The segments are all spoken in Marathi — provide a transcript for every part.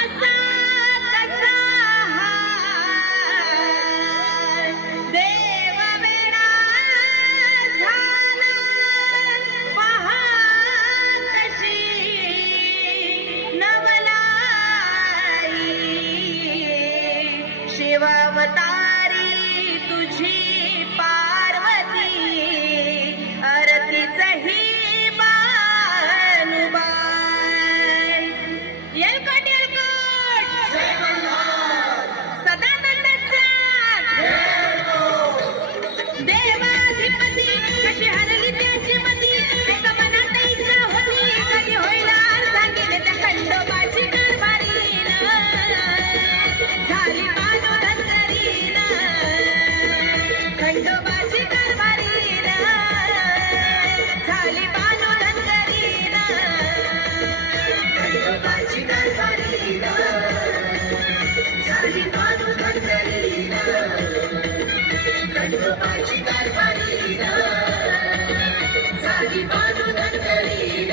असा कसा हा देव वेडा झाला पहा कशी नवलाई शिवावतारी तुझी पार्वती अरतीच ही बानुबाई येलकोट येलकोट सदानंदाचा देवाधिपती कशी हरली त्याची मती एका मनात इच्छा होती कधी होईल सांगेल त्या खंडोबाची कारभारीन झाली बानो धनगरीन खंडोबाची कारभारीन झाली बानो धनगरीन खंडोबाची कारभारीन झाली बानो धनगरीन खंडोबाची कारभारीन झाली बानो धनगरीन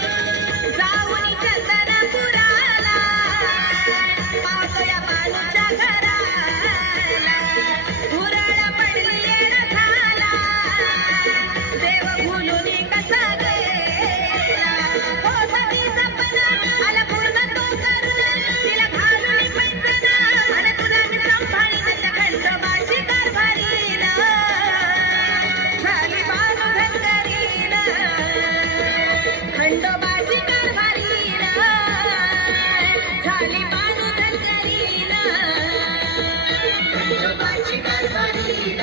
जाऊनी चंदनपुराला पाहतो या बालूच्या घराला हुरळ पडली येण झाला देव भुलून कसा गेला होत तिचा पणा आला पूर्ण तो करून तिला घालून पैंजण आणि तुला मी सांभाळीन त्या खंडोबाची कारभारीन झाली बानू धनगरीन खंडोबाची कारभारीन झाली बानू धनगरीन खंडोबाची कारभारीन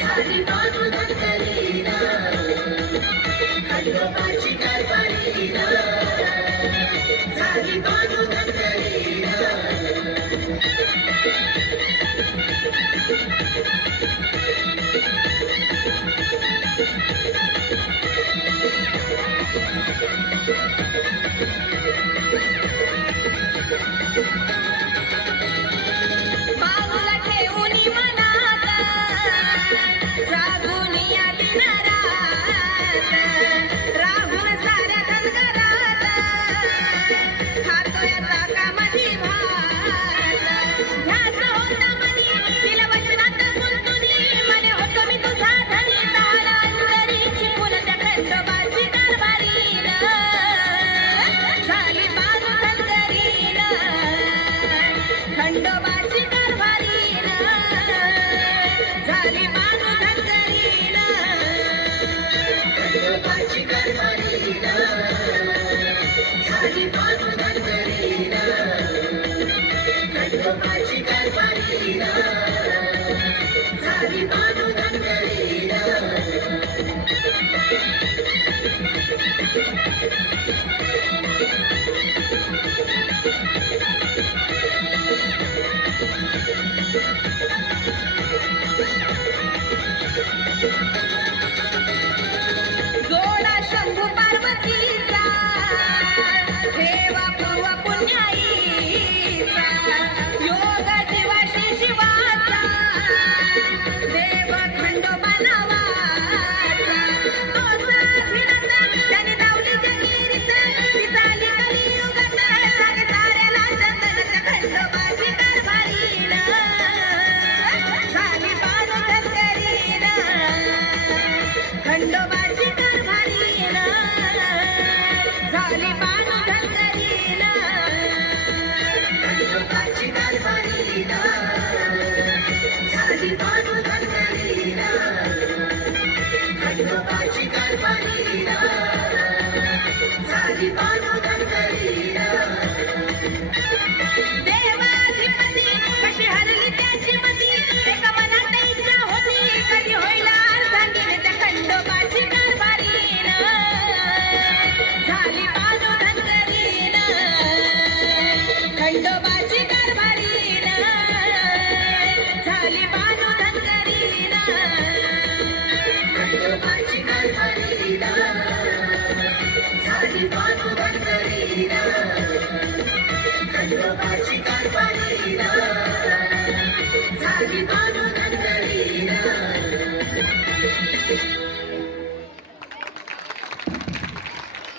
झाली बानो धनगरीन खंडोबाची कारभारीन झाली बानो धनगरीन बाजूला ठेवून मनात जागून या दिन रात राहून साऱ्या धनगरात खातो या ताकामधी भात ध्यास होता मनी तिला वचनात गुंतुनी मने होतो मी तुझा धनी तारा अंतरीची फुल त्या खंडोबाची कारभारीन झाली बानू धनगरीन खंडोबाची कारभारीन झाली बानू धनगरीन खंडोबाची कारभारीन झाली बानो धनगरीन खंडोबाची कारभारीन झाली बानो धनगरीन जोडा शंभू पार्वतीचा देवा पूर्व पुण्याईचा योग जीवाशी शिवाचा देव खंडोबा नावाचा तोचा धिरत त्याने दावली जगिरीत ती झाली कलियुगात सारे साऱ्याला चंदन त्या खंडोबाची कारभारीन झाली बानू धनगरीन खंडोबाची कारभारीन झाली बानू धनगरीन खंडोबाची कारभारीन झाली बानो धनगरीन खंडोबाची कारभारीन झाली बानो धनगरीन देवाधिपती कशी हरली त्याची मती एका मनात इच्छा होती कधी होईल सांगेल त्या खंडोबाची कारभारीन झाली बानू धनगरीन खंडोबाची कारभारीन झाली बानू धनगरीन खंडोबाची कारभारीन झाली झाली बाजू धनगरीला खंडोबाची कारभारीला झाली बाजू धनगरीला